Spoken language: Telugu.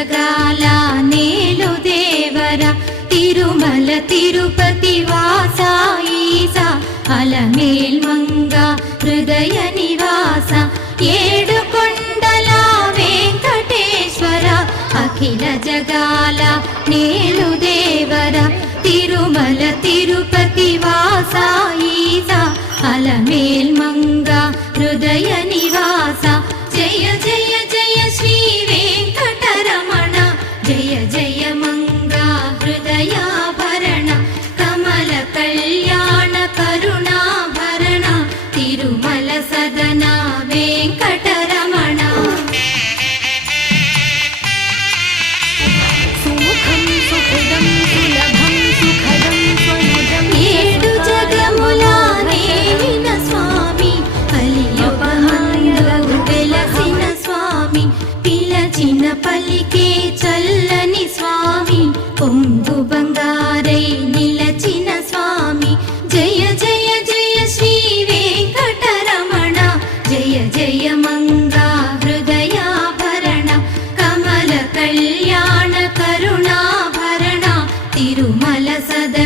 జగాల నేలు దేవర తిరుమల తిరుపతి వాస ఈసా అలమేల్ మంగ హృదయ నివాస ఏడు కొండల వెంకటేశ్వర అఖిల జగాల నేలు దేవర తిరుమల తిరుపతి వాస ఈసా అలమేల్ మంగ హృదయ నివాస జయ జయ జయ శ్రీ వెంకటరమణ జయ జయ మంగ హృదయాభరణ కమల కళ్యాణ కరుణాభరణ తిరుమల సదన వెంకటరమణ సుముఖం సుఖదం సులభం సుఖదం స్వనుజం ఏడు జగముల నేలిన స్వామి కలియుగమందు వెలసిన స్వామి పిలచిన పలికే చల్లని స్వామి పొంగు బంగారై నిలచిన స్వామి జయ జయ జయ శ్రీ వెంకటరమణ జయ జయ మంగా హృదయాభరణ కమల కళ్యాణ కరుణాభరణ తిరుమల సద